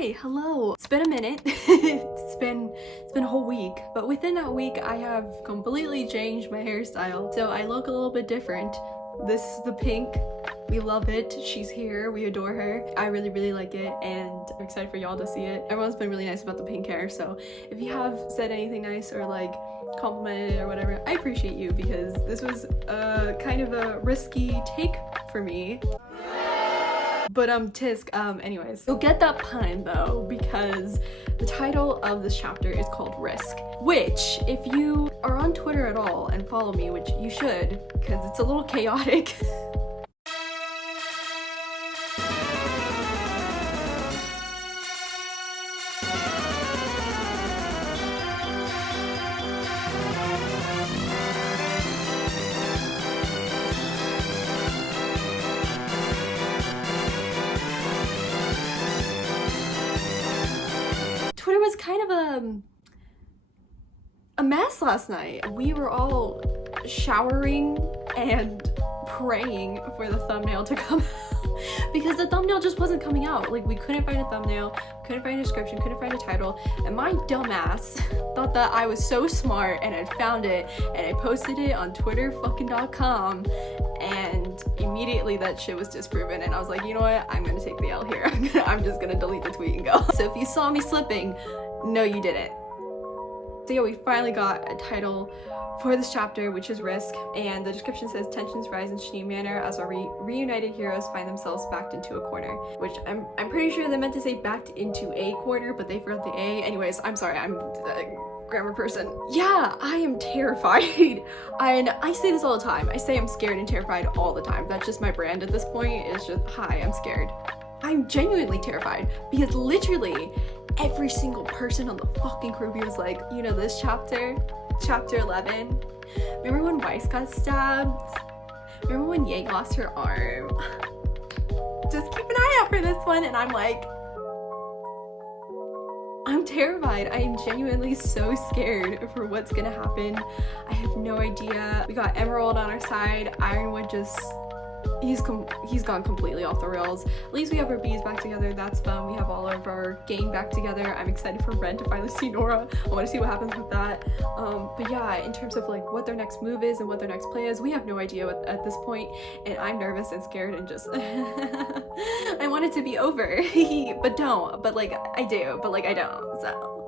Hi, hello. It's been a minute. it's been a whole week, but within that week I have completely changed my hairstyle. So I look a little bit different. This is the pink. We love it. She's here. We adore her. I really like it, and I'm excited for y'all to see it. Everyone's been really nice about the pink hair, so if you have said anything nice or like complimented it or whatever, I appreciate you, because this was kind of a risky take for me. But tisk, anyways. You'll get that pun though, because the title of this chapter is called Risk, which if you are on Twitter at all and follow me, which you should, because it's a little chaotic. Twitter was kind of a mess last night. We were all showering and praying for the thumbnail to come out because the thumbnail just wasn't coming out. Like, we couldn't find a thumbnail, couldn't find a description, couldn't find a title, and my dumbass thought that I was so smart and had found it, and I posted it on twitterfucking.com, and immediately that shit was disproven, and I was like, you know what, I'm gonna take the L here. I'm just gonna delete the tweet and go. So if you saw me slipping, no you didn't. So yeah, we finally got a title for this chapter, which is Risk, and the description says tensions rise in Shnee Manor as our reunited heroes find themselves backed into a corner, which I'm pretty sure they meant to say backed into a corner, but they forgot the A. Anyways, I'm sorry, I'm a grammar person. Yeah, I am terrified. And I say this all the time. I say I'm scared and terrified all the time. That's just my brand at this point. It's just, hi, I'm scared. I'm genuinely terrified, because literally every single person on the fucking crew was like, you know, this chapter 11, remember when Weiss got stabbed? Remember when Yang lost her arm? Just keep an eye out for this one. And I'm like, I'm terrified. I am genuinely so scared for what's gonna happen. I have no idea. We got Emerald on our side. Ironwood just, he's gone completely off the rails. At least we have our bees back together. That's fun. We have all of our gang back together. I'm excited for Ren to finally see Nora. I want to see what happens with that. But yeah, in terms of like what their next move is and what their next play is, we have no idea at this point, and I'm nervous and scared and just I want it to be over. but like I do, but like I don't. So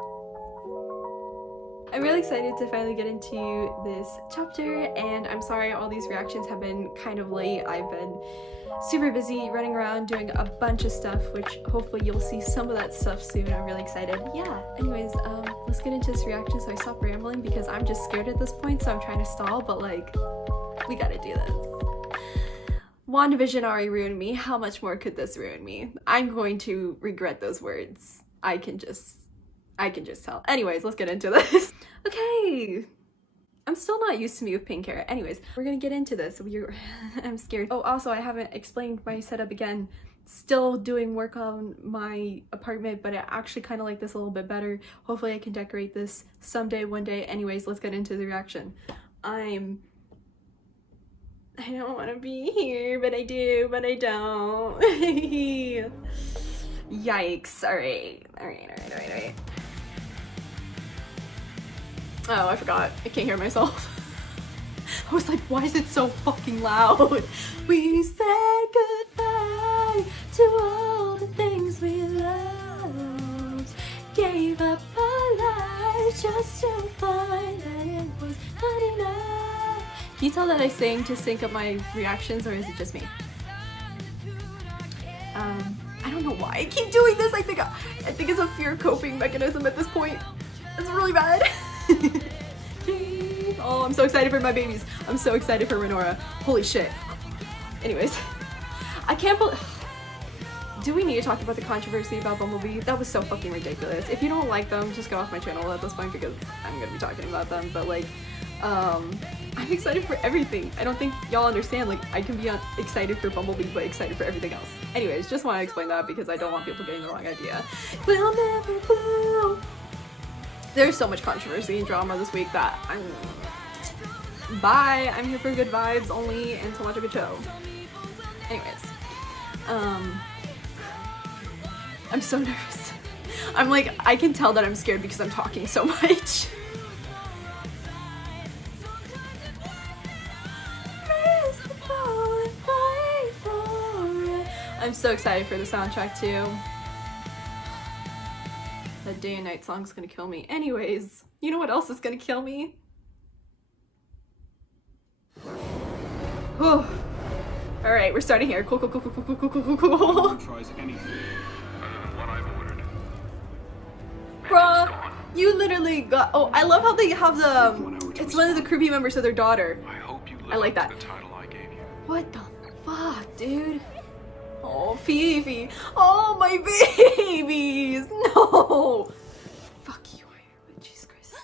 I'm really excited to finally get into this chapter, and I'm sorry all these reactions have been kind of late. I've been super busy running around doing a bunch of stuff, which hopefully you'll see some of that stuff soon. I'm really excited. Yeah, anyways, let's get into this reaction so I stop rambling, because I'm just scared at this point, so I'm trying to stall, but like, we gotta do this. WandaVision already ruined me. How much more could this ruin me? I'm going to regret those words. I can just tell. Anyways, let's get into this. Okay. I'm still not used to me with pink hair. Anyways, we're gonna get into this. I'm scared. Oh, also, I haven't explained my setup again. Still doing work on my apartment, but I actually kind of like this a little bit better. Hopefully I can decorate this someday, one day. Anyways, let's get into the reaction. I don't want to be here, but I do, but I don't. Yikes. All right. Oh, I forgot. I can't hear myself. I was like, why is it so fucking loud? We said goodbye to all the things we loved. Gave up our lives just to find that it was not enough. Can you tell that I sing to sync up my reactions, or is it just me? I don't know why I keep doing this. I think it's a fear coping mechanism at this point. It's really bad. Oh, I'm so excited for my babies. I'm so excited for Renora. Holy shit. Anyways, I can't believe... Do we need to talk about the controversy about Bumblebee? That was so fucking ridiculous. If you don't like them, just get off my channel at this point, because I'm gonna be talking about them. But like, I'm excited for everything. I don't think y'all understand. Like, I can be excited for Bumblebee, but excited for everything else. Anyways, just want to explain that because I don't want people getting the wrong idea. We'll never blow. There's so much controversy and drama this week that bye. I'm here for good vibes only and to watch a good show. Anyways, I'm so nervous. I'm like, I can tell that I'm scared because I'm talking so much. I'm so excited for the soundtrack too. That day and night song's gonna kill me. Anyways, you know what else is gonna kill me? All right, we're starting here. Cool. Bruh, you literally got. Oh, I love how they have the. It's one of the creepy members of their daughter. I like that. What the fuck, dude? Oh, Fifi. Oh, my babies. No. Fuck you, Ironwood. Jesus Christ.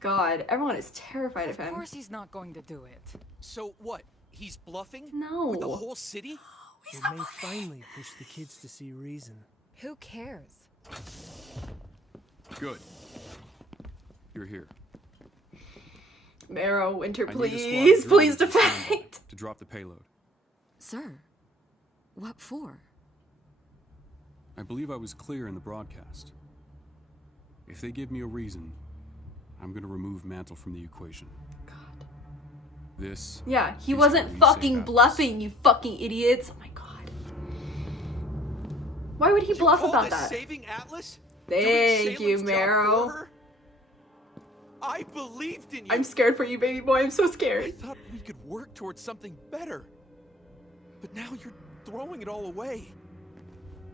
God, everyone is terrified of him. Of course he's not going to do it. So what? He's bluffing? No. With the whole city? It may finally push the kids to see reason. Who cares? Good. You're here. Marrow, Winter, I need a squad of please drones defect. to drop the payload. Sir, what for? I believe I was clear in the broadcast. If they give me a reason, I'm gonna remove Mantle from the equation. God. This. Yeah, he is wasn't how we fucking save bluffing, you fucking idiots. Oh my god. Why would he bluff call about this that? saving Atlas? Thank you, Doing Salem's job Marrow. for her? I believed in you. I'm scared for you, baby boy. I'm so I scared. thought we could work towards something better. But now you're throwing it all away.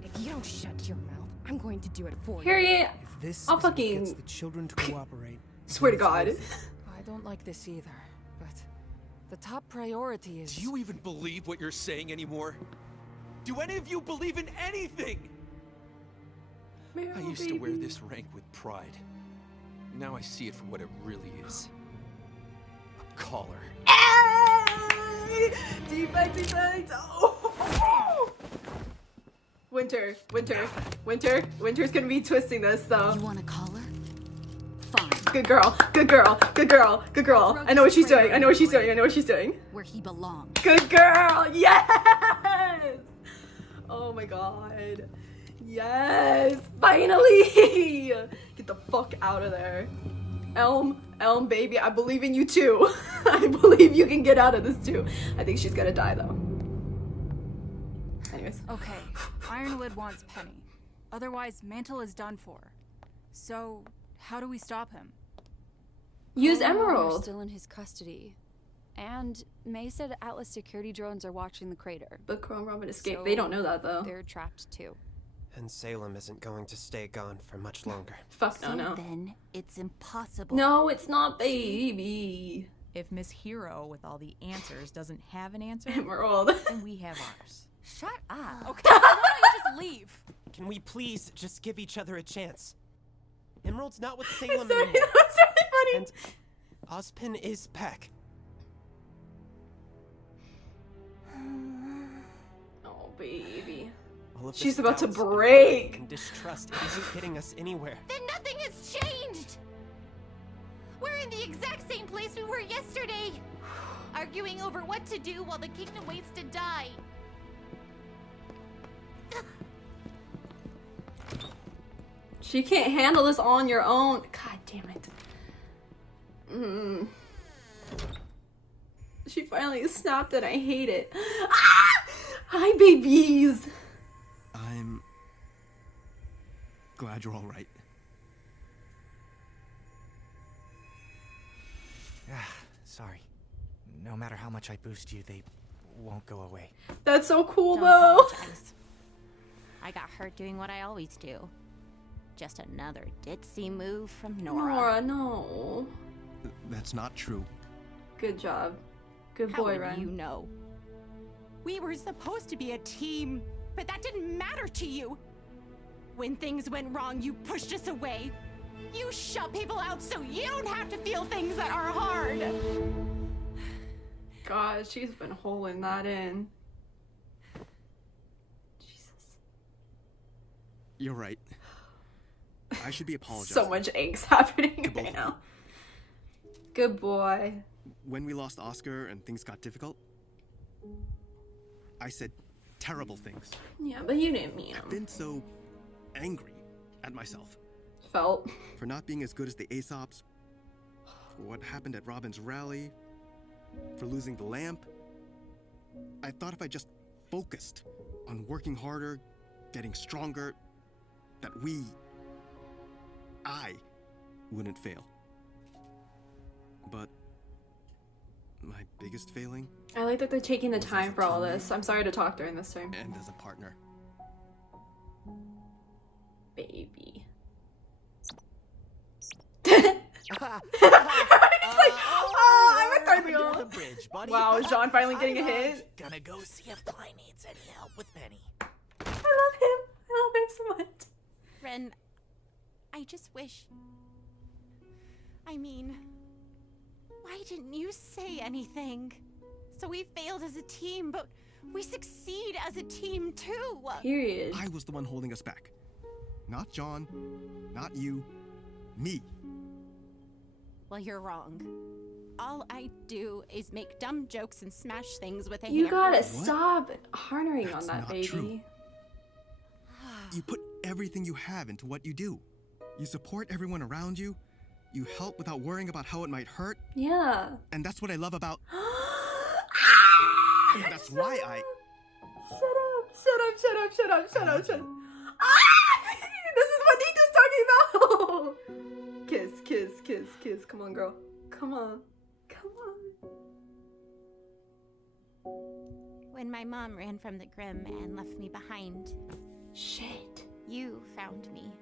If you don't shut your mouth, I'm going to do it for you. Harriet, If this I'll is what fucking- gets the children to cooperate, swear to then God. it's worth it. I don't like this either, but the top priority is... Do you even believe what you're saying anymore? Do any of you believe in anything? Marrow, I used to wear baby. this rank with pride. Now I see it for what it really is. A collar. Hey! Defect. Oh. Winter's gonna be twisting this though. You want a collar? Fine. Good girl. I know what she's doing. Where he belongs. Good girl. Yes. Oh my god. Yes. Finally. Get the fuck out of there. Elm, baby, I believe in you too. I believe you can get out of this too. I think she's gonna die though. Anyways. Okay, Ironwood wants Penny. Otherwise, Mantle is done for. So, how do we stop him? Use Qrow and Robin are Emerald. still in his custody. And May said Atlas security drones are watching the crater. But Qrow and Robin escaped. So They don't know that though. They're trapped too. And Salem isn't going to stay gone for much longer. Fuck no. Then it's impossible. No, it's not, baby. If Miss Hero with all the answers doesn't have an answer, Emerald. then we have ours. Shut up. Okay, why don't you just leave? Can we please just give each other a chance? Emerald's not with Sorry, Salem that anymore. was really funny. And Ozpin is Peck. Oh, baby. All of this She's about to doubt break. and distrust isn't getting us anywhere. Then nothing has changed. We're in the exact same place we were yesterday, arguing over what to do while the kingdom waits to die. She can't handle this on your own. God damn it. She finally snapped and I hate it. Ah! Hi, babies. I'm glad you're all right. Sorry. No matter how much I boost you, they won't go away. That's so cool, Don't though. apologize. I got hurt doing what I always do. Just another ditzy move from Nora. Nora, no. That's not true. Good job. Good How boy, would Ren. you know? We were supposed to be a team, but that didn't matter to you. When things went wrong, you pushed us away. You shut people out so you don't have to feel things that are hard. God, she's been holding that in. Jesus. You're right. I should be apologizing. So much angst happening both right of now. Good boy. When we lost Oscar and things got difficult, I said terrible things. Yeah, but you didn't mean I've him. been so angry at myself. Felt. For not being as good as the Aesops, for what happened at Robin's rally, for losing the lamp. I thought if I just focused on working harder, getting stronger, that I wouldn't fail. But my biggest failing, I like that they're taking the Was as time a for all teammate. this. I'm sorry to talk during this time. and as a partner. Baby. It's like, oh, I'm a third wheel. the bridge, buddy. Wow, is John finally getting a hit? Gonna go see if Klein needs any help with Penny. I love him. I love him so much. Ren, I just wish... I mean... Why didn't you say anything? So we failed as a team, but we succeed as a team too! Period. I was the one holding us back. Not John, not you, me. Well, you're wrong. All I do is make dumb jokes and smash things with a You hammer. gotta stop harnering on That's that, not baby. true. You put everything you have into what you do. You support everyone around you. You help without worrying about how it might hurt. Yeah. And that's what I love about... That's why I... Shut up. Ah! This is what Nita's talking about! Kiss. Come on, girl. Come on. When my mom ran from the Grim and left me behind, Shit. you found me.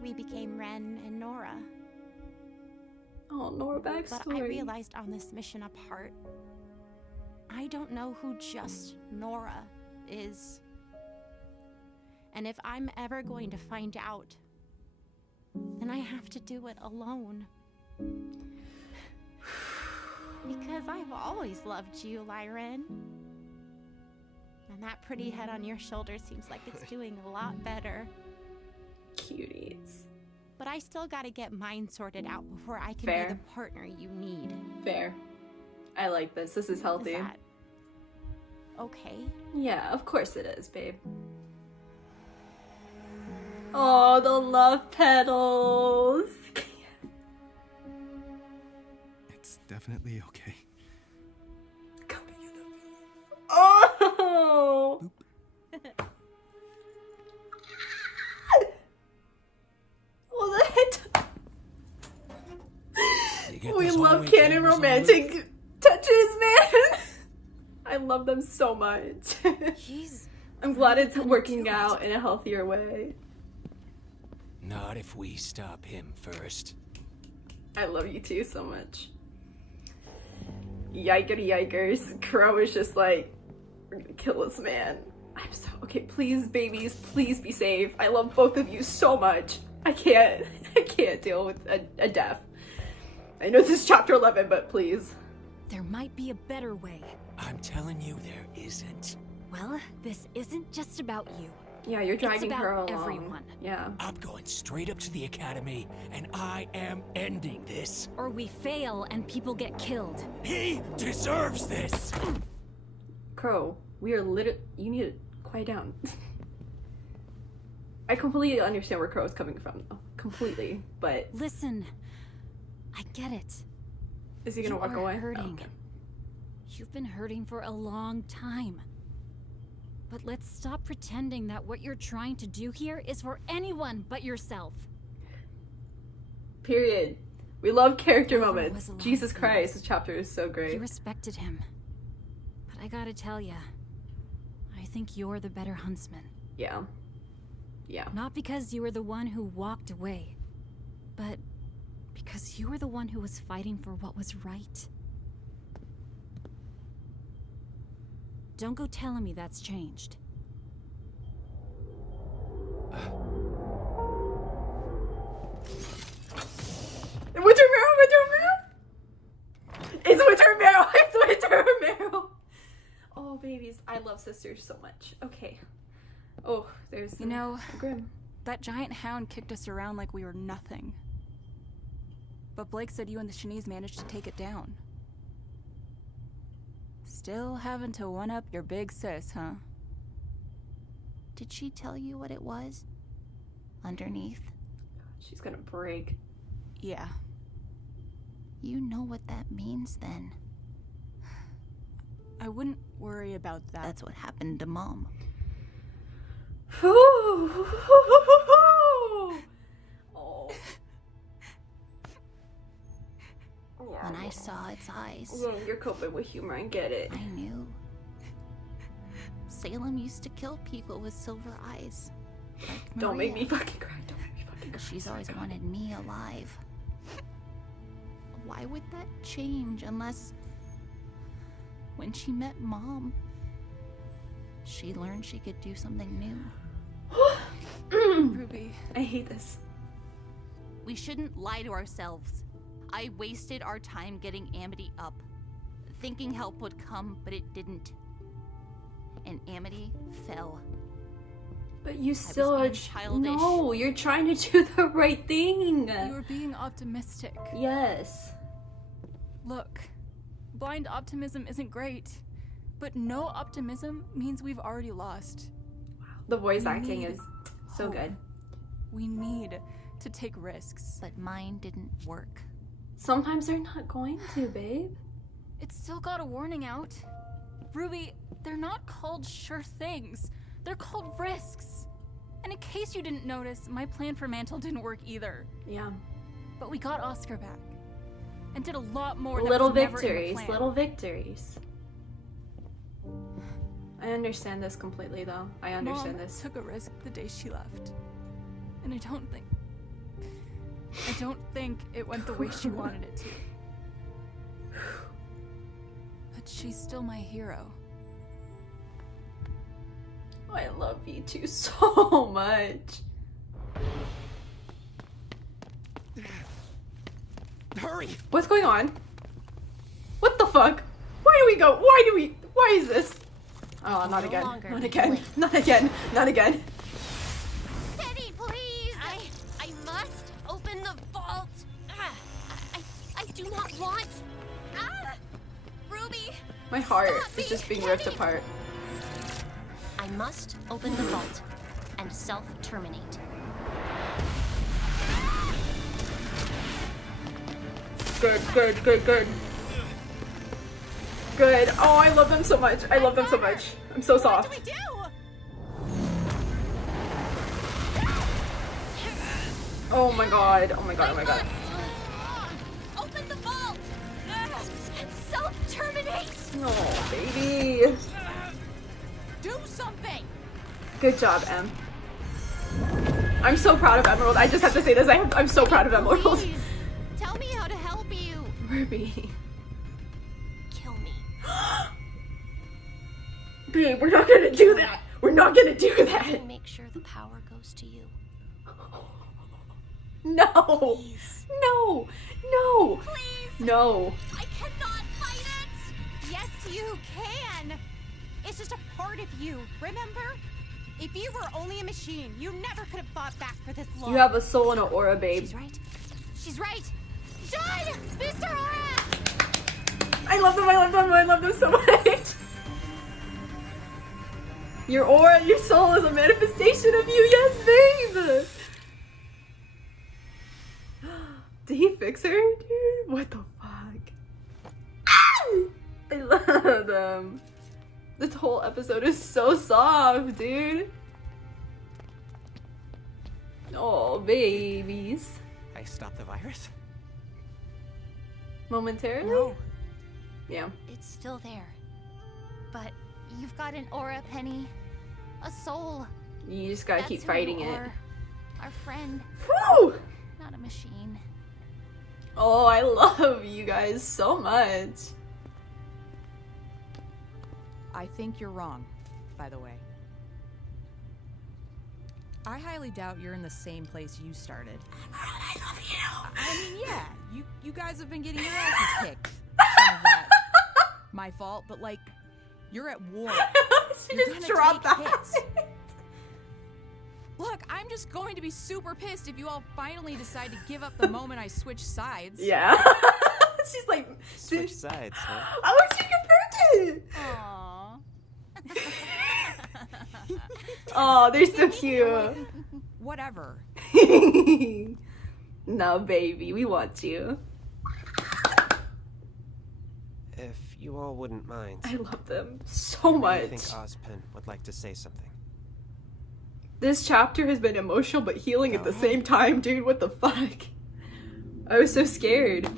We became Ren and Nora. Oh, Nora backstory. But I realized on this mission apart, I don't know who just Nora is. And if I'm ever going to find out, then I have to do it alone. Because I've always loved you, Lyren. And that pretty head on your shoulder seems like it's doing a lot better. Cuties. But I still gotta get mine sorted out before I can Fair. be the partner you need. Fair. I like this. This is healthy. Is that okay? Yeah, of course it is, babe. Oh, the love petals. It's definitely okay. Coming in the face. Oh! Oh, the head. We love canon romantic touches, man. I love them so much. I'm glad it's working out in a healthier way. Not if we stop him first. I love you too so much. Yikers. Qrow is just like, we're gonna kill this man. I'm so okay. Please, babies, please be safe. I love both of you so much. I can't deal with a death. I know this is chapter 11, but please. There might be a better way. I'm telling you, there isn't. Well, this isn't just about you. Yeah, you're dragging it's her about along. everyone. Yeah. I'm going straight up to the academy, and I am ending this. Or we fail and people get killed. He deserves this! Qrow, we are you need to quiet down. I completely understand where Qrow is coming from, though. Completely, but... Listen, I get it. Is he gonna walk You away? are hurting. Oh, okay. You've been hurting for a long time. But let's stop pretending that what you're trying to do here is for anyone but yourself. Period. We love character Oliver moments. was alive Jesus then. Christ, this chapter is so great. You respected him. But I gotta tell ya, I think you're the better huntsman. Yeah. Yeah. Not because you were the one who walked away, but because you were the one who was fighting for what was right. Don't go telling me that's changed. Winter Marrow! It's Winter Marrow! It's Winter Marrow! Oh, babies. I love sisters so much. Okay. Oh, there's You know, Grim. that giant hound kicked us around like we were nothing. But Blake said you and the Shanice managed to take it down. Still having to one-up your big sis, huh? Did she tell you what it was? Underneath? She's gonna break. Yeah. You know what that means then. I wouldn't worry about that. That's what happened to Mom. Oh. Yeah, When I saw its eyes, yeah, you're coping with humor, I get it. I knew. Salem used to kill people with silver eyes. Like Don't make Maria. me fucking cry. Don't make me fucking cry. She's always wanted me alive. Why would that change unless when she met Mom, she learned she could do something new? Ruby. I hate this. We shouldn't lie to ourselves. I wasted our time getting Amity up, thinking help would come, but it didn't. And Amity fell. But you still are being childish. No, you're trying to do the right thing. You were being optimistic. Yes. Look, blind optimism isn't great, but no optimism means we've already lost. The voice We acting need is so hope. good. We need to take risks. But mine didn't work. Sometimes they're not going to, babe. It's still got a warning out. Ruby, they're not called sure things. They're called risks. And in case you didn't notice, my plan for Mantle didn't work either. Yeah. But we got Oscar back. And did a lot more that Little was never in the victories, plan. little victories. I understand this completely, though. I understand Mom this. took a risk the day she left. And I don't think it went the way she wanted it to. But she's still my hero. I love you two so much. Hurry! What's going on? What the fuck? Why is this? Oh, not again. Not again. Not again. Not again. Penny, please! I must open the vault. I do not want. Ruby! My heart Stop is just me, being ripped Penny. apart. I must open the vault and self-terminate. Good, good, good, good. Good. Oh, I love them so much. I love them so much. I'm so soft. What do we do? Oh my god. Oh my god. Oh my god. Open the vault and self-terminate. Oh, baby. Do something. Good job, Em. I'm so proud of Emerald. I just have to say this. I'm so proud of Emerald. Please, tell me how to help you. Ruby. Kill me. Babe, we're not gonna do that. We're not gonna do that. And make sure the power goes to you. No. Please. No. No. Please. No. I cannot fight it. Yes, you can. It's just a part of you, remember? If you were only a machine, you never could have fought back for this long. You have a soul and an aura, babe. She's right. She's right. Shine! Booster aura! I love them. I love them. I love them so much. Your aura and your soul is a manifestation of you. Yes, babe. Did he fix her, dude? What the fuck? I love them. This whole episode is so soft, dude. Oh, babies. I stopped the virus? Momentarily? No. Yeah. It's still there. But you've got an aura, Penny. A soul. You just gotta keep fighting it. Our friend. Woo! Not a machine. Oh, I love you guys so much. I think you're wrong, by the way. I highly doubt you're in the same place you started. I love you. I mean, yeah, you guys have been getting your asses kicked. Some of that. My fault, but like, you're at war. She You're just gonna dropped take that. hits. Look, I'm just going to be super pissed if you all finally decide to give up the moment I switch sides. Yeah. She's like, Switch sides, huh? oh, she confirmed it. Aww. Oh, they're so cute. Whatever. No, baby, we want you. If you all wouldn't mind. I love them so much. I think Ozpin would like to say something. This chapter has been emotional but healing at the same time, dude. What the fuck? I was so scared.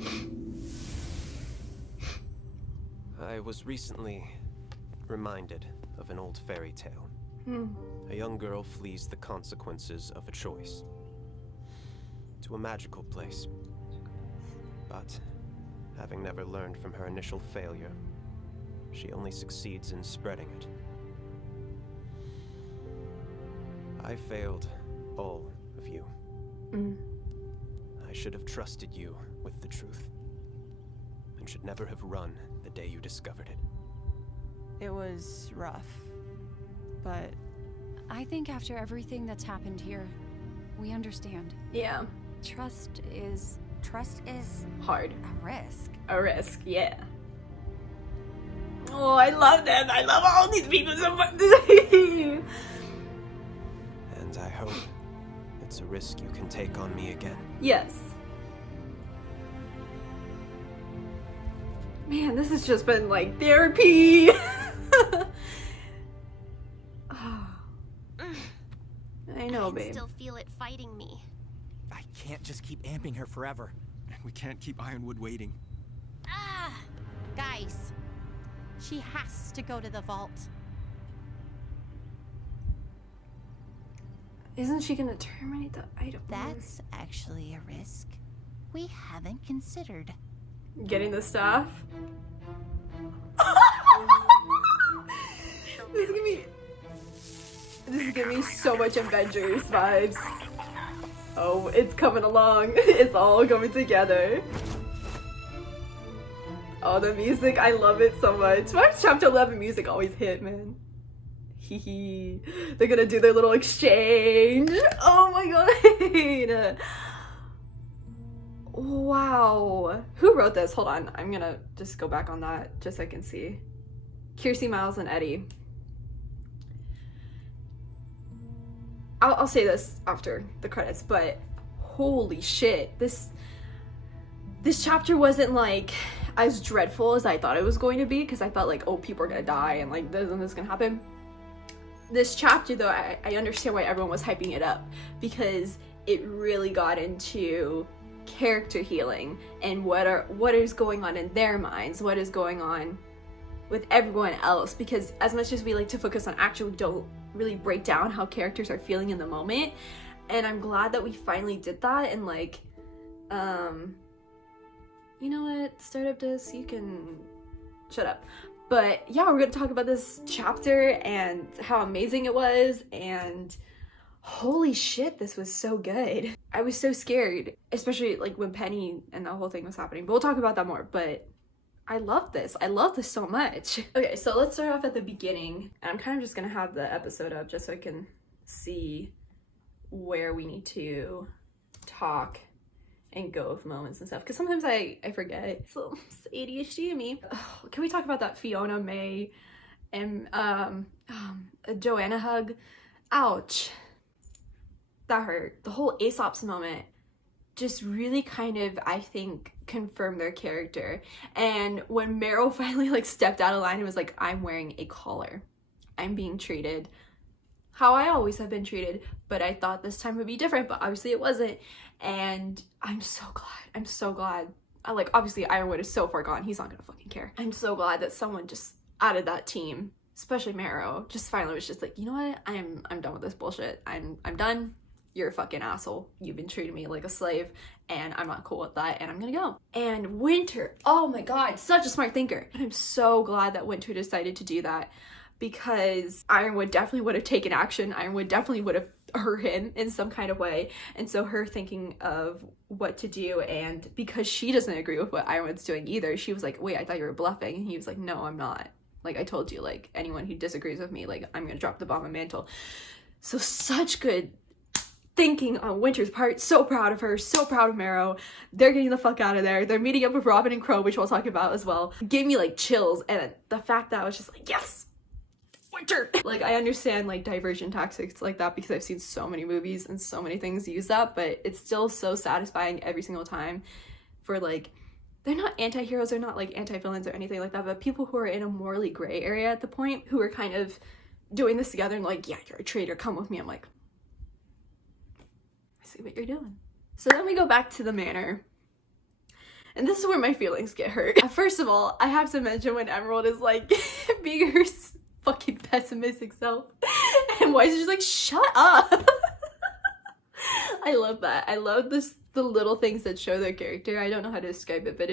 I was recently reminded of an old fairy tale. Hmm. A young girl flees the consequences of a choice to a magical place. But having never learned from her initial failure, she only succeeds in spreading it. I failed all of you. I should have trusted you with the truth, and should never have run the day you discovered it. It was rough, but I think after everything that's happened here, we understand. Yeah. Trust is hard. A risk. A risk, yeah. Oh, I love them. I love all these people so much. And I hope it's a risk you can take on me again. Yes. Man, this has just been like therapy. I know, babe. I still feel it fighting me. I can't just keep amping her forever. We can't keep Ironwood waiting. Guys, she has to go to the vault. Isn't she gonna terminate the item? That's actually a risk we haven't considered. Getting the staff? This is giving me so much Avengers vibes. Oh, it's coming along. It's all coming together. Oh, the music, I love it so much. Why does chapter 11 music always hit, man? Hee. They're gonna do their little exchange. Oh my god. Wow. Who wrote this? Hold on. I'm gonna just go back on that just so I can see. Kiersey, Miles, and Eddie. I'll say this after the credits, but holy shit. This chapter wasn't like as dreadful as I thought it was going to be, because I thought like, oh, people are gonna die and like this and this is gonna happen. This chapter though, I understand why everyone was hyping it up, because it really got into character healing and what is going on in their minds, what is going on with everyone else, because as much as we like to focus on action, we don't really break down how characters are feeling in the moment. And I'm glad that we finally did that. And like, you know what, Startup Disc, you can shut up. But yeah, we're gonna talk about this chapter and how amazing it was, and holy shit, this was so good. I was so scared, especially like when Penny and the whole thing was happening, but we'll talk about that more. But I love this. I love this so much. Okay, so let's start off at the beginning. And I'm kind of just gonna have the episode up just so I can see where we need to talk and go with moments and stuff. Because sometimes I forget. So it's ADHD in me. Oh, can we talk about that Fiona, May, and Joanna hug? Ouch. That hurt. The whole Aesop's moment just really kind of, I think, confirmed their character. And when Meryl finally like stepped out of line and was like, I'm wearing a collar, I'm being treated how I always have been treated, but I thought this time would be different, but obviously it wasn't. And I'm so glad. I like, obviously Ironwood is so far gone, he's not gonna fucking care. I'm so glad that someone just out of that team, especially Meryl, just finally was just like, you know what, I'm done with this bullshit. I'm done. You're a fucking asshole. You've been treating me like a slave, and I'm not cool with that, and I'm gonna go. And Winter, oh my god, such a smart thinker. And I'm so glad that Winter decided to do that, because Ironwood definitely would have taken action. Ironwood definitely would have hurt him in some kind of way. And so her thinking of what to do, and because she doesn't agree with what Ironwood's doing either, she was like, wait, I thought you were bluffing. And he was like, no, I'm not. Like, I told you, like, anyone who disagrees with me, like, I'm gonna drop the bomb on Mantle. So such good thinking on Winter's part. So proud of her, so proud of Meryl. They're getting the fuck out of there. They're meeting up with Robin and Qrow, which we'll talk about as well. Gave me like chills, and the fact that I was just like, yes, Switcher! Like, I understand, like, diversion tactics like that because I've seen so many movies and so many things use that, but it's still so satisfying every single time for, like, they're not anti-heroes, they're not, like, anti-villains or anything like that, but people who are in a morally gray area at the point, who are kind of doing this together and like, yeah, you're a traitor, come with me. I'm like, I see what you're doing. So then we go back to the manor. And this is where my feelings get hurt. First of all, I have to mention when Emerald is like being her fucking pessimistic self. And Weiss is just like, shut up. I love that. I love the little things that show their character. I don't know how to describe it, but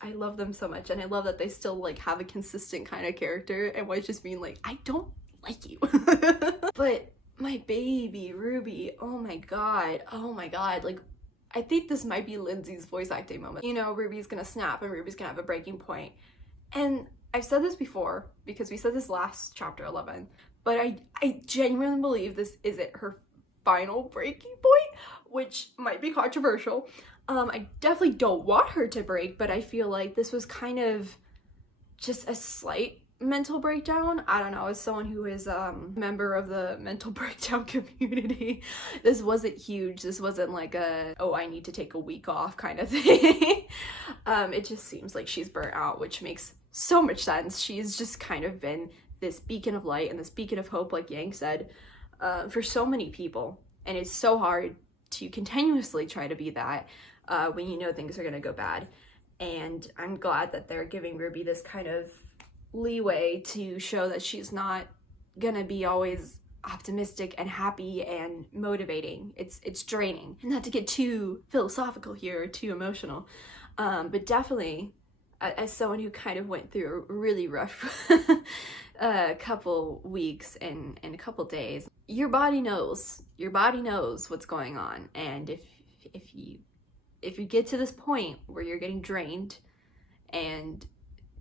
I love them so much. And I love that they still like have a consistent kind of character. And Weiss just being like, I don't like you. But my baby, Ruby, oh my god. Like, I think this might be Lindsay's voice acting moment. You know, Ruby's gonna snap and Ruby's gonna have a breaking point. And I've said this before, because we said this last chapter 11, but I genuinely believe this isn't her final breaking point, which might be controversial. I definitely don't want her to break, but I feel like this was kind of just a slight mental breakdown. I don't know, as someone who is a member of the mental breakdown community, this wasn't huge. This wasn't like a, oh, I need to take a week off kind of thing. It just seems like she's burnt out, which makes so much sense. She's just kind of been this beacon of light and this beacon of hope, like Yang said, for so many people. And it's so hard to continuously try to be that when you know things are gonna go bad. And I'm glad that they're giving Ruby this kind of leeway to show that she's not gonna be always optimistic and happy and motivating. It's draining. Not to get too philosophical here or too emotional, but definitely as someone who kind of went through a really rough couple weeks and a couple days, your body knows what's going on. And if you get to this point where you're getting drained and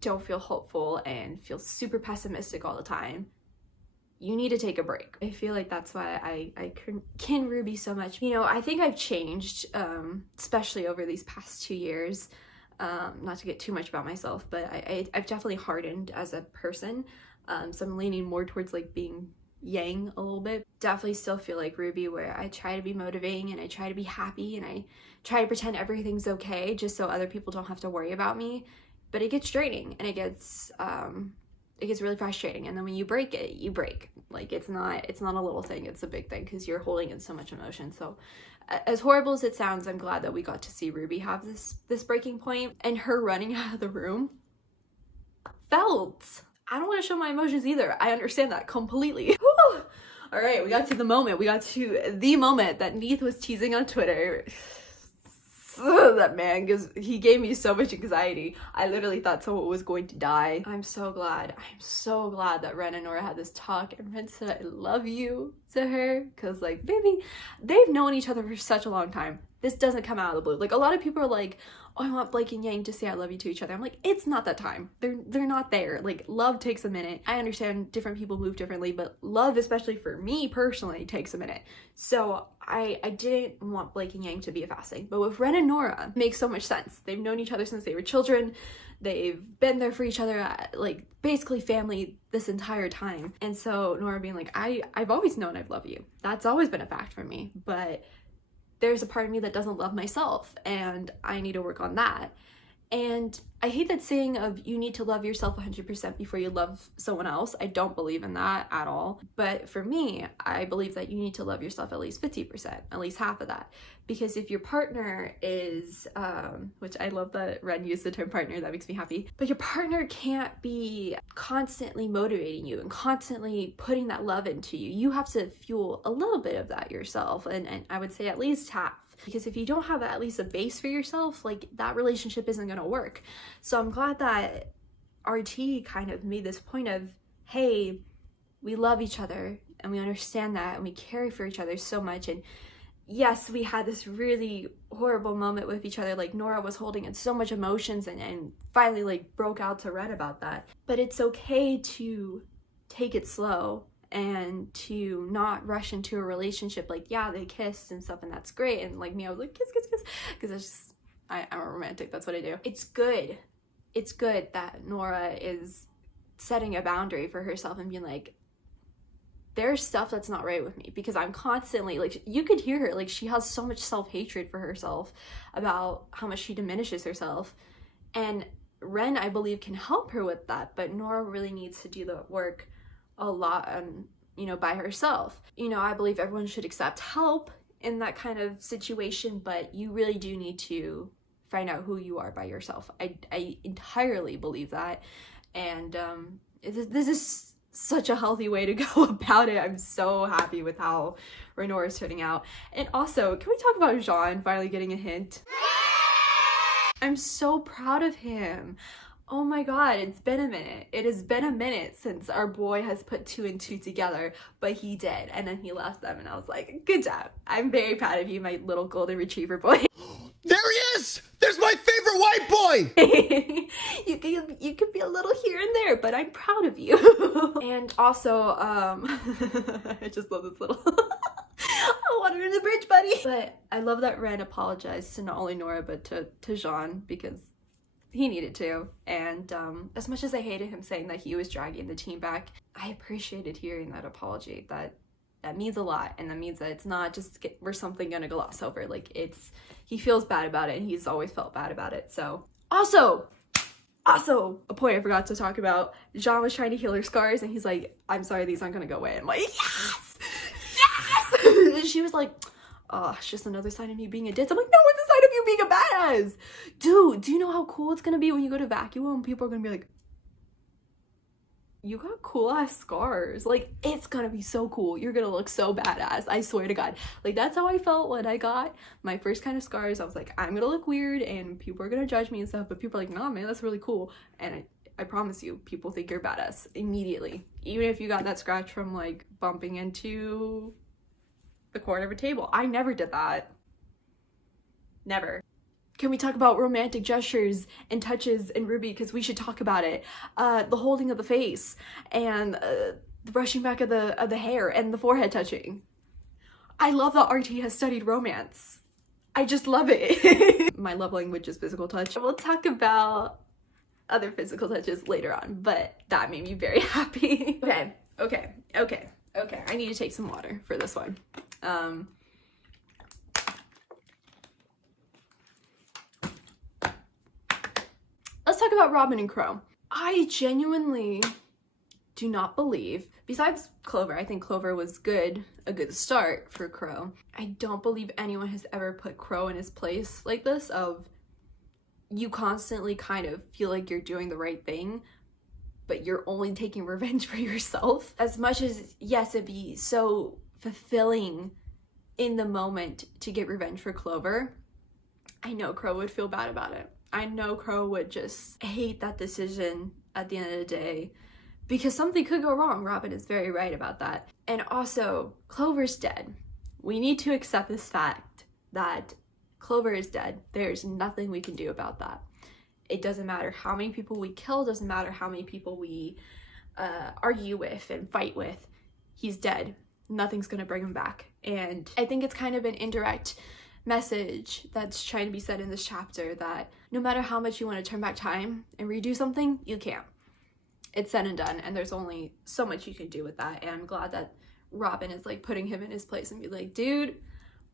don't feel hopeful and feel super pessimistic all the time, you need to take a break. I feel like that's why I kin Ruby so much. You know, I think I've changed, especially over these past 2 years. Not to get too much about myself, but I've definitely hardened as a person. So I'm leaning more towards like being Yang a little bit. Definitely still feel like Ruby, where I try to be motivating and I try to be happy and I try to pretend everything's okay just so other people don't have to worry about me. But it gets draining and it gets really frustrating. And then when you break it, you break. Like, it's not a little thing, it's a big thing because you're holding in so much emotion. So as horrible as it sounds, I'm glad that we got to see Ruby have this breaking point, and her running out of the room felt. I don't want to show my emotions either. I understand that completely. Whew. All right, we got to the moment. We got to the moment that Neith was teasing on Twitter. That man gave me so much anxiety. I literally thought someone was going to die. I'm so glad that Ren and Nora had this talk and Ren said I love you to her, because like, baby, they've known each other for such a long time. This doesn't come out of the blue. Like, a lot of people are like, oh, I want Blake and Yang to say I love you to each other. I'm like, it's not that time. They're not there. Like, love takes a minute. I understand different people move differently, but love, especially for me personally, takes a minute. So I didn't want Blake and Yang to be a fast thing. But with Ren and Nora, it makes so much sense. They've known each other since they were children. They've been there for each other, like basically family this entire time. And so Nora being like, I've always known I've loved you. That's always been a fact for me. But there's a part of me that doesn't love myself, and I need to work on that. And I hate that saying of you need to love yourself 100% before you love someone else. I don't believe in that at all. But for me, I believe that you need to love yourself at least 50%, at least half of that. Because if your partner is, which I love that Ren used the term partner, that makes me happy. But your partner can't be constantly motivating you and constantly putting that love into you. You have to fuel a little bit of that yourself. And I would say at least half. Because if you don't have at least a base for yourself, like, that relationship isn't gonna work. So I'm glad that RT kind of made this point of, hey, we love each other and we understand that and we care for each other so much. And yes, we had this really horrible moment with each other. Like, Nora was holding in so much emotions and finally like broke out to Ren about that. But it's okay to take it slow and to not rush into a relationship. Like, yeah, they kissed and stuff and that's great. And like me, I was like, kiss, kiss, kiss. Because it's just, I'm a romantic, that's what I do. It's good that Nora is setting a boundary for herself and being like, there's stuff that's not right with me, because I'm constantly, like, you could hear her, like, she has so much self-hatred for herself about how much she diminishes herself. And Ren, I believe, can help her with that, but Nora really needs to do the work a lot on, you know, by herself. You know, I believe everyone should accept help in that kind of situation, but you really do need to find out who you are by yourself. I entirely believe that, and this is such a healthy way to go about it. I'm so happy with how Renora is turning out. And also, can we talk about Jean finally getting a hint? I'm so proud of him. Oh my god, it's been a minute. It has been a minute since our boy has put 2 and 2 together, but he did, and then he left them, and I was like, good job. I'm very proud of you, my little golden retriever boy. There he is! There's my favorite white boy! You could be a little here and there, but I'm proud of you. And also, I just love this little water in the bridge, buddy. But I love that Ren apologized to not only Nora, but to Jean, because he needed to. And as much as I hated him saying that he was dragging the team back, I appreciated hearing that apology. That means a lot, and that means that it's not just we're something gonna gloss over. Like, he feels bad about it, and he's always felt bad about it. So also a point I forgot to talk about, Jean was trying to heal her scars, and he's like, I'm sorry, these aren't gonna go away. I'm like, yes, and she was like, oh, it's just another sign of me being a ditz. I'm like, no, it's a sign of you being a badass. Dude, do you know how cool it's gonna be when you go to vacuum and people are gonna be like, you got cool ass scars. Like, it's gonna be so cool. You're gonna look so badass. I swear to God. Like, that's how I felt when I got my first kind of scars. I was like, I'm gonna look weird and people are gonna judge me and stuff, but people are like, nah, man, that's really cool. And I promise you, people think you're badass immediately. Even if you got that scratch from, like, bumping into the corner of a table. I never did that. Never. Can we talk about romantic gestures and touches in RWBY? Because we should talk about it. The holding of the face, and the brushing back of the hair, and the forehead touching. I love that RT has studied romance. I just love it. My love language is physical touch. We'll talk about other physical touches later on, but that made me very happy. Okay. I need to take some water for this one. Let's talk about Robin and Qrow. I genuinely do not believe, besides Clover, I think Clover was a good start for Qrow. I don't believe anyone has ever put Qrow in his place like this, of you constantly kind of feel like you're doing the right thing, but you're only taking revenge for yourself. As much as, yes, it'd be so fulfilling in the moment to get revenge for Clover, I know Qrow would feel bad about it. I know Qrow would just hate that decision at the end of the day, because something could go wrong. Robin is very right about that. And also, Clover's dead. We need to accept this fact that Clover is dead. There's nothing we can do about that. It doesn't matter how many people we kill, doesn't matter how many people we argue with and fight with. He's dead. Nothing's gonna bring him back. And I think it's kind of an indirect message that's trying to be said in this chapter, that no matter how much you want to turn back time and redo something, you can't. It's said and done, and there's only so much you can do with that. And I'm glad that Robin is, like, putting him in his place and be like, dude,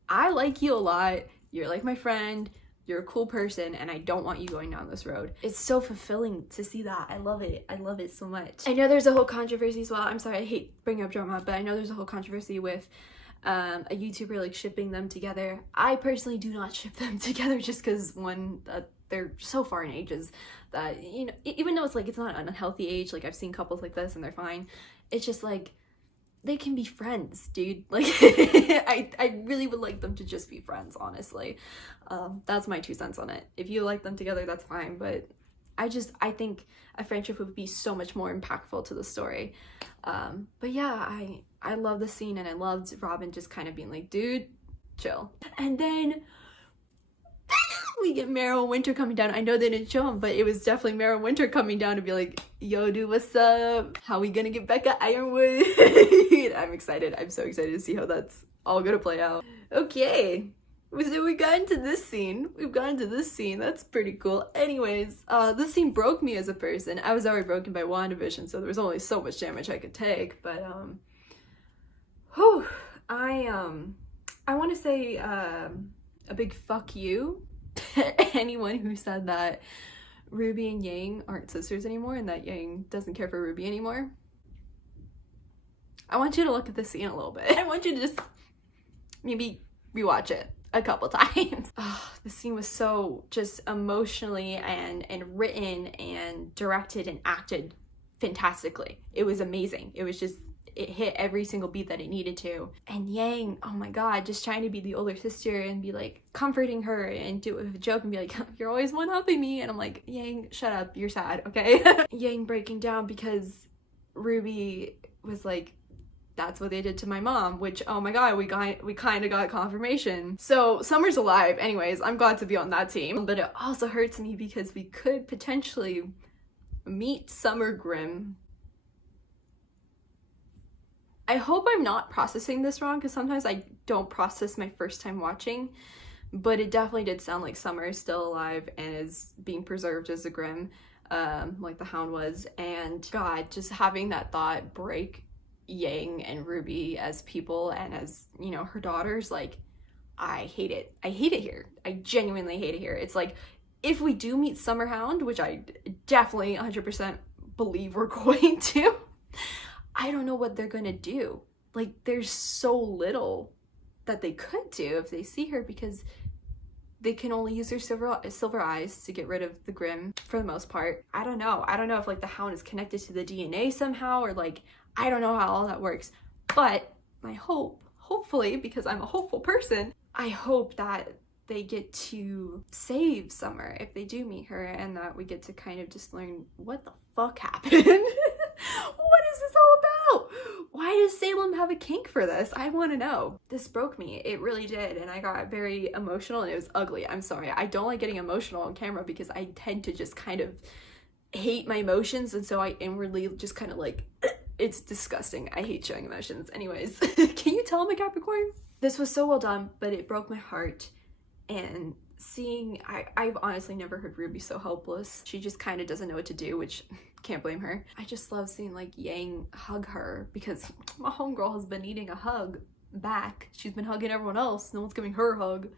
I like you a lot. You're like my friend. You're a cool person, and I don't want you going down this road. It's so fulfilling to see that. I love it. I love it so much. I know there's a whole controversy as well. I'm sorry, I hate bringing up drama, but I know there's a whole controversy with a YouTuber, like, shipping them together. I personally do not ship them together, just because, one, they're so far in ages that, you know, even though it's like, it's not an unhealthy age, like, I've seen couples like this and they're fine, it's just like, they can be friends, dude. Like, I really would like them to just be friends, honestly. That's my 2 cents on it. If you like them together, that's fine, but I think a friendship would be so much more impactful to the story. But yeah, I love the scene, and I loved Robin just kind of being like, dude, chill. And then we get Meryl and Winter coming down. I know they didn't show him, but it was definitely Meryl and Winter coming down to be like, yo, dude, what's up? How we gonna get back at Ironwood? I'm excited. I'm so excited to see how that's all gonna play out. Okay. So we got into this scene. We've gotten to this scene. That's pretty cool. Anyways, this scene broke me as a person. I was already broken by WandaVision, so there was only so much damage I could take, but Whew. I want to say a big fuck you to anyone who said that Ruby and Yang aren't sisters anymore and that Yang doesn't care for Ruby anymore. I want you to look at this scene a little bit. I want you to just maybe rewatch it a couple times. Oh, the scene was so just emotionally and written and directed and acted fantastically. It was amazing. It was just, it hit every single beat that it needed to. And Yang, oh my god, just trying to be the older sister and be like comforting her and do it with a joke and be like, you're always one-upping me. And I'm like, Yang, shut up, you're sad, okay? Yang breaking down because Ruby was like, that's what they did to my mom, which, oh my god, we kind of got confirmation. So Summer's alive. Anyways, I'm glad to be on that team. But it also hurts me because we could potentially meet Summer Grimm. I hope I'm not processing this wrong, because sometimes I don't process my first time watching, but it definitely did sound like Summer is still alive and is being preserved as a Grimm, like the Hound was. And god, just having that thought break Yang and Ruby as people and as, you know, her daughters, like, I hate it. I hate it here. I genuinely hate it here. It's like, if we do meet Summer Hound, which I definitely 100% believe we're going to, I don't know what they're gonna do. Like, there's so little that they could do if they see her, because they can only use their silver eyes to get rid of the Grimm for the most part. I don't know if like the Hound is connected to the DNA somehow, or like, I don't know how all that works. But my hope, hopefully, because I'm a hopeful person, I hope that they get to save Summer if they do meet her, and that we get to kind of just learn what the fuck happened. What is this all about? Why does Salem have a kink for this? I want to know. This broke me. It really did, and I got very emotional, and it was ugly. I'm sorry. I don't like getting emotional on camera because I tend to just kind of hate my emotions, and so I inwardly just kind of like, it's disgusting. I hate showing emotions. Anyways, can you tell I'm a Capricorn? This was so well done, but it broke my heart. And seeing, I've honestly never heard Ruby so helpless. She just kind of doesn't know what to do, which can't blame her. I just love seeing like Yang hug her, because my homegirl has been needing a hug back. She's been hugging everyone else. No one's giving her a hug.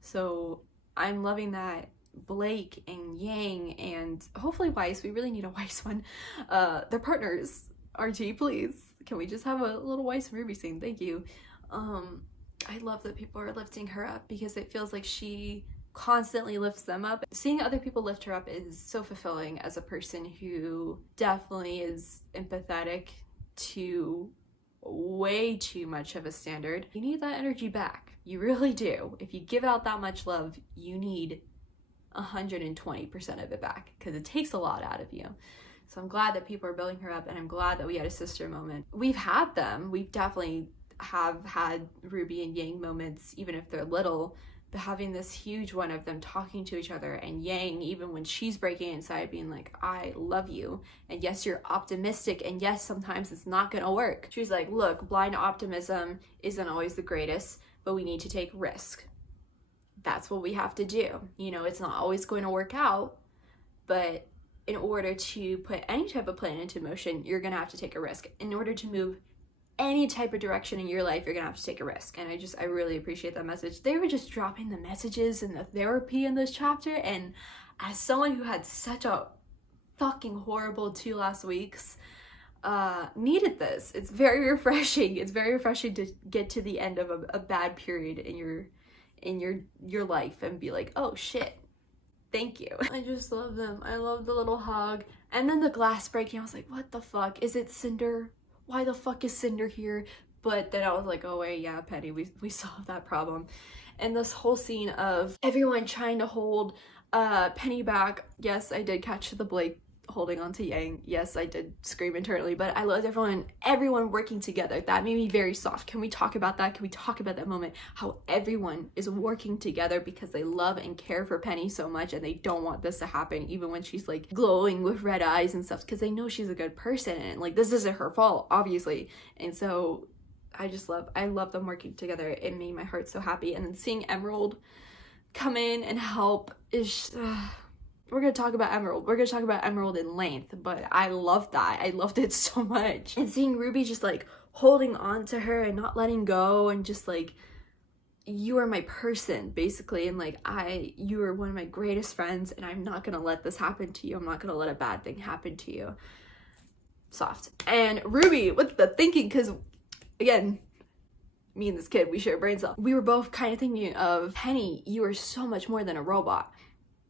So I'm loving that. Blake and Yang and hopefully Weiss, we really need a Weiss one. They're partners. RT, please. Can we just have a little Weiss and Ruby scene? Thank you. I love that people are lifting her up, because it feels like she constantly lifts them up. Seeing other people lift her up is so fulfilling as a person who definitely is empathetic to way too much of a standard. You need that energy back. You really do. If you give out that much love, you need 120% of it back, because it takes a lot out of you. So I'm glad that people are building her up, and I'm glad that we had a sister moment. We've had them. We've definitely have had Ruby and Yang moments, even if they're little, but having this huge one of them talking to each other, and Yang, even when she's breaking inside, being like, I love you, and yes, you're optimistic, and yes, sometimes it's not gonna work. She's like, look, blind optimism isn't always the greatest, but we need to take risk. That's what we have to do. You know, it's not always going to work out, but in order to put any type of plan into motion, you're gonna have to take a risk. In order to move any type of direction in your life, you're gonna have to take a risk. And I really appreciate that message. They were just dropping the messages and the therapy in this chapter, and as someone who had such a fucking horrible 2 last weeks, needed this. It's very refreshing. It's very refreshing to get to the end of a bad period in your life and be like, oh shit, thank you. I just love them. I love the little hug. And then the glass breaking, I was like, what the fuck? Is it Cinder? Why the fuck is Cinder here? But then I was like, oh wait, yeah, Penny, we solved that problem. And this whole scene of everyone trying to hold Penny back. Yes, I did catch the Blake holding on to Yang. Yes, I did scream internally, but I loved everyone working together. That made me very soft. Can we talk about that? Can we talk about that moment? How everyone is working together because they love and care for Penny so much, and they don't want this to happen, even when she's like glowing with red eyes and stuff, because they know she's a good person, and like this isn't her fault, obviously. And so I love them working together. It made my heart so happy. And then seeing Emerald come in and help is we're gonna talk about Emerald. We're gonna talk about Emerald in length, but I love that. I loved it so much. And seeing Ruby just like holding on to her and not letting go, and just like, you are my person, basically, and like, you are one of my greatest friends, and I'm not gonna let this happen to you. I'm not gonna let a bad thing happen to you. Soft. And Ruby, what's the thinking? Because again, me and this kid, we share a brain cell. We were both kind of thinking of, Penny, you are so much more than a robot.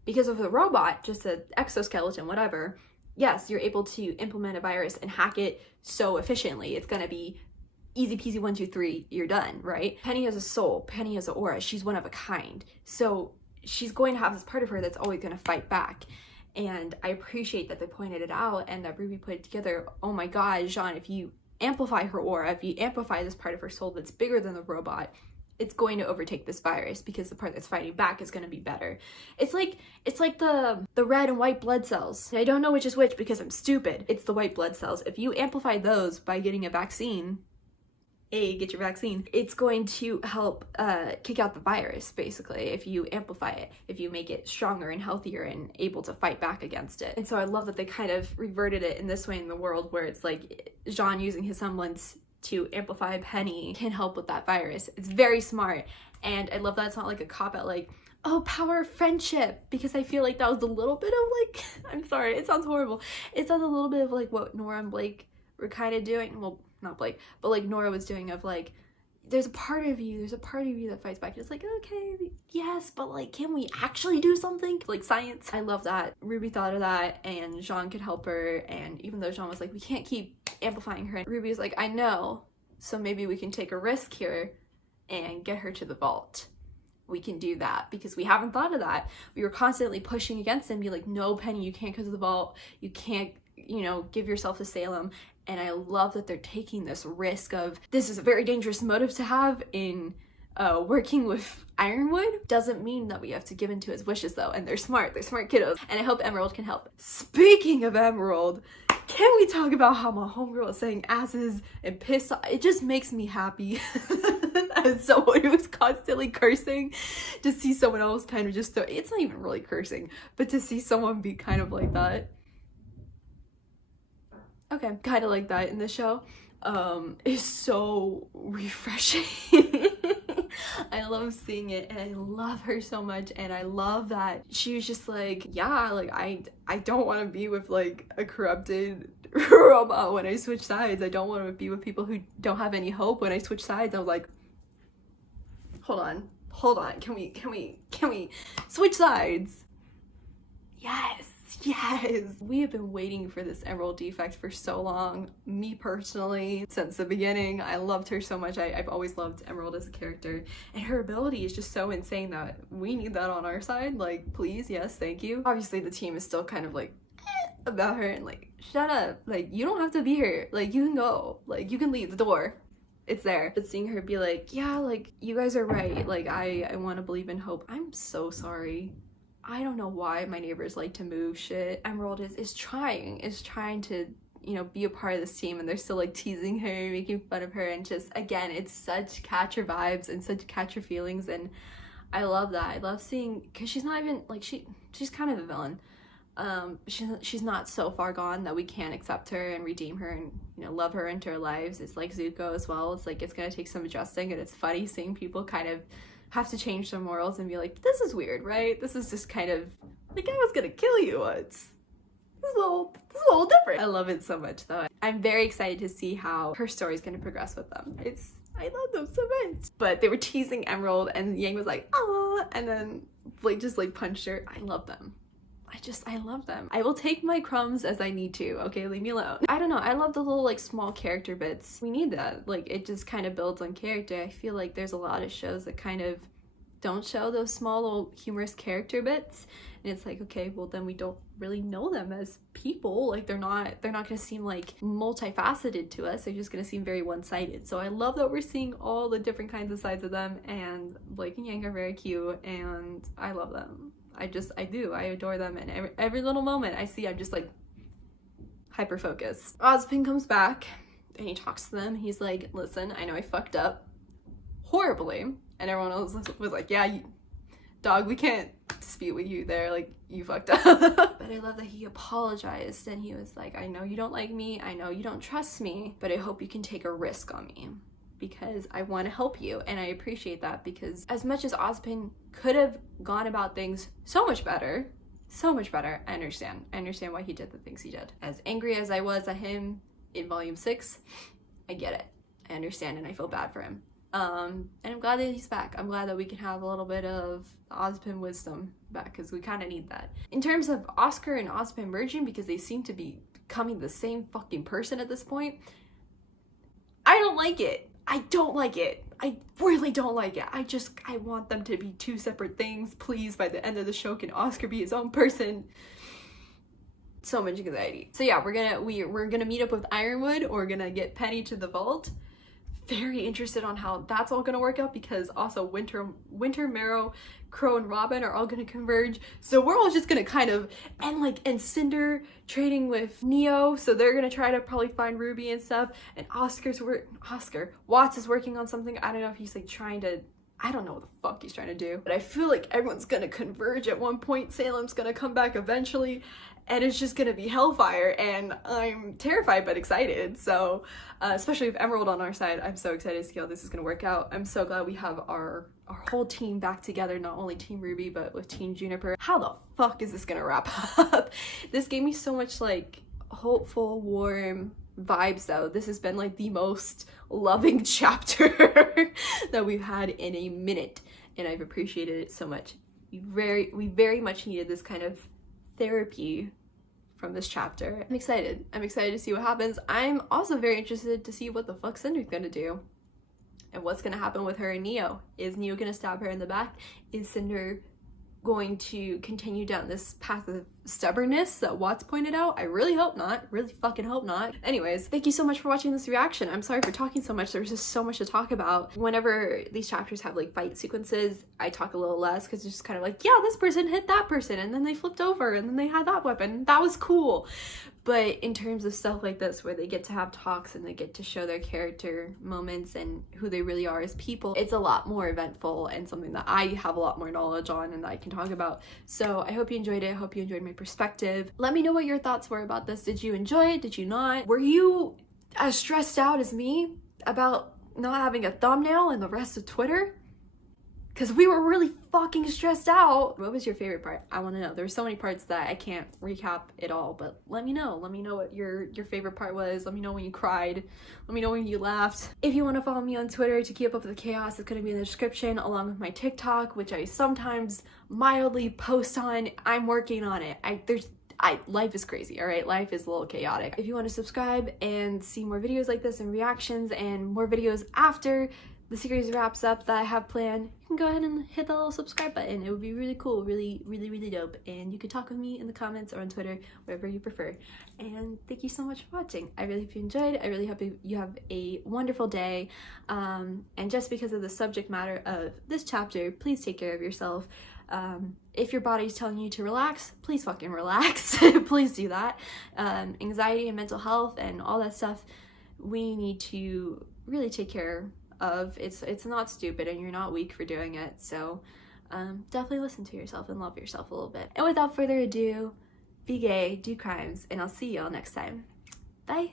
Because of the robot, just an exoskeleton, whatever, yes, you're able to implement a virus and hack it so efficiently. It's gonna be easy peasy, 1, 2, 3, you're done, right? Penny has a soul, Penny has an aura, she's one of a kind. So she's going to have this part of her that's always gonna fight back. And I appreciate that they pointed it out and that Ruby put it together. Oh my God, Jean, if you amplify her aura, if you amplify this part of her soul that's bigger than the robot, it's going to overtake this virus, because the part that's fighting back is going to be better. It's like the red and white blood cells. I don't know which is which because I'm stupid. It's the white blood cells. If you amplify those by getting a vaccine, get your vaccine, it's going to help kick out the virus, basically, if you amplify it, if you make it stronger and healthier and able to fight back against it. And so I love that they kind of reverted it in this way in the world, where it's like Jean using his semblance to amplify Penny can help with that virus. It's very smart, and I love that it's not like a cop-out like, oh, power of friendship, because I feel like that was a little bit of like, I'm sorry, it sounds horrible, it sounds a little bit of like what Nora and Blake were kind of doing. Well, not Blake, but like Nora was doing, of like, there's a part of you that fights back. It's like, okay, yes, but like, can we actually do something? Like science. I love that Ruby thought of that, and Jean could help her. And even though Jean was like, we can't keep amplifying her, and Ruby was like, I know, so maybe we can take a risk here and get her to the vault. We can do that, because we haven't thought of that. We were constantly pushing against them, be like, no, Penny, you can't go to the vault, you can't, you know, give yourself to Salem. And I love that they're taking this risk of, this is a very dangerous motive to have in working with Ironwood. Doesn't mean that we have to give in to his wishes though, and they're smart kiddos, and I hope Emerald can help. Speaking of Emerald, can we talk about how my homegirl is saying asses and piss off? It just makes me happy as someone who is constantly cursing, to see someone else kind of just, it's not even really cursing, but to see someone be kind of like that. Okay, kind of like that in the show, is so refreshing. I love seeing it, and I love her so much, and I love that she was just like, yeah, like I don't want to be with like a corrupted robot when I switch sides. I don't want to be with people who don't have any hope when I switch sides. I was like, hold on, can we switch sides? Yes. We have been waiting for this Emerald defect for so long. Me personally, since the beginning, I loved her so much. I've always loved Emerald as a character, and her ability is just so insane that we need that on our side. Like, please, yes, thank you. Obviously the team is still kind of like about her, and like, shut up, like, you don't have to be here, like, you can go, like, you can leave the door, it's there. But seeing her be like, yeah, like, you guys are right, like, I want to believe in hope. I'm so sorry. I don't know why my neighbors like to move shit. Emerald is trying to, you know, be a part of this team, and they're still like teasing her, making fun of her, and just, again, it's such catcher vibes and such catcher feelings, and I love that. I love seeing, because she's not even, like, she's kind of a villain. She's not so far gone that we can't accept her and redeem her and, you know, love her into our lives. It's like Zuko as well. It's like, it's gonna take some adjusting, and it's funny seeing people kind of have to change their morals and be like, this is weird, right? This is just kind of like, I was gonna kill you once. This is a little different. I love it so much though. I'm very excited to see how her story is gonna progress with them. I love them so much. But they were teasing Emerald, and Yang was like, ah, and then Blake just like punched her. I love them. I love them. I will take my crumbs as I need to, okay? Leave me alone. I don't know, I love the little like small character bits. We need that. Like, it just kind of builds on character. I feel like there's a lot of shows that kind of don't show those small little humorous character bits, and it's like, okay, well then we don't really know them as people. Like, they're not gonna seem like multifaceted to us. They're just gonna seem very one-sided. So I love that we're seeing all the different kinds of sides of them, and Blake and Yang are very cute, and I love them. I adore them, and every little moment I see, I'm just like hyper focused. Ozpin comes back and he talks to them. He's like, listen, I know I fucked up horribly, and everyone else was like, yeah, dog, we can't dispute with you there, like, you fucked up. But I love that he apologized and he was like, I know you don't like me, I know you don't trust me, but I hope you can take a risk on me because I want to help you. And I appreciate that, because as much as Ozpin could have gone about things so much better, I understand why he did the things he did. As angry as I was at him in volume 6, I get it, I understand, and I feel bad for him. And I'm glad that he's back. I'm glad that we can have a little bit of Ozpin wisdom back, because we kind of need that. In terms of Oscar and Ozpin merging, because they seem to be becoming the same fucking person at this point, I don't like it. I don't like it. I really don't like it. I want them to be two separate things. Please, by the end of the show, can Oscar be his own person? So much anxiety. So yeah, we're gonna meet up with Ironwood, or we're gonna get Penny to the vault. Very interested on how that's all gonna work out, because also Winter, Marrow, Qrow, and Robin are all gonna converge. So we're all just gonna kind of, and Cinder trading with Neo, so they're gonna try to probably find Ruby and stuff. And Watts is working on something. I don't know if he's like trying to, I don't know what the fuck he's trying to do, but I feel like everyone's gonna converge at one point. Salem's gonna come back eventually, and it's just gonna be hellfire, and I'm terrified but excited. So especially with Emerald on our side, I'm so excited to see how this is gonna work out. I'm so glad we have our whole team back together, not only Team Ruby but with Team Juniper. How the fuck is this gonna wrap up? This gave me so much like hopeful, warm vibes though. This has been like the most loving chapter that we've had in a minute, and I've appreciated it so much. We very much needed this kind of therapy from this chapter. I'm excited to see what happens. I'm also very interested to see what the fuck Cinder's gonna do and what's gonna happen with her and Neo. Is Neo gonna stab her in the back? Is Cinder going to continue down this path of stubbornness that Watts pointed out? I really hope not. Really fucking hope not. Anyways, thank you so much for watching this reaction. I'm sorry for talking so much. There's just so much to talk about. Whenever these chapters have like fight sequences, I talk a little less, because it's just kind of like, yeah, this person hit that person and then they flipped over and then they had that weapon. That was cool. But in terms of stuff like this, where they get to have talks and they get to show their character moments and who they really are as people, it's a lot more eventful and something that I have a lot more knowledge on and that I can talk about. So I hope you enjoyed it. I hope you enjoyed my perspective. Let me know what your thoughts were about this. Did you enjoy it? Did you not? Were you as stressed out as me about not having a thumbnail and the rest of Twitter? Because we were really fucking stressed out. What was your favorite part? I want to know. There's so many parts that I can't recap it all, but let me know. Let me know what your favorite part was. Let me know when you cried. Let me know when you laughed. If you want to follow me on Twitter to keep up with the chaos, it's going to be in the description, along with my TikTok, which I sometimes mildly post on. I'm working on it. Life is crazy, all right? Life is a little chaotic. If you want to subscribe and see more videos like this and reactions and more videos after the series wraps up that I have planned, you can go ahead and hit that little subscribe button. It would be really cool, really dope. And you can talk with me in the comments or on Twitter, whatever you prefer. And thank you so much for watching. I really hope you enjoyed. I really hope you have a wonderful day. And just because of the subject matter of this chapter, please take care of yourself. If your body's telling you to relax, please fucking relax. Please do that. Anxiety and mental health and all that stuff, we need to really take care of. It's not stupid, and you're not weak for doing it. So definitely listen to yourself and love yourself a little bit. And without further ado, be gay, do crimes, and I'll see y'all next time. Bye.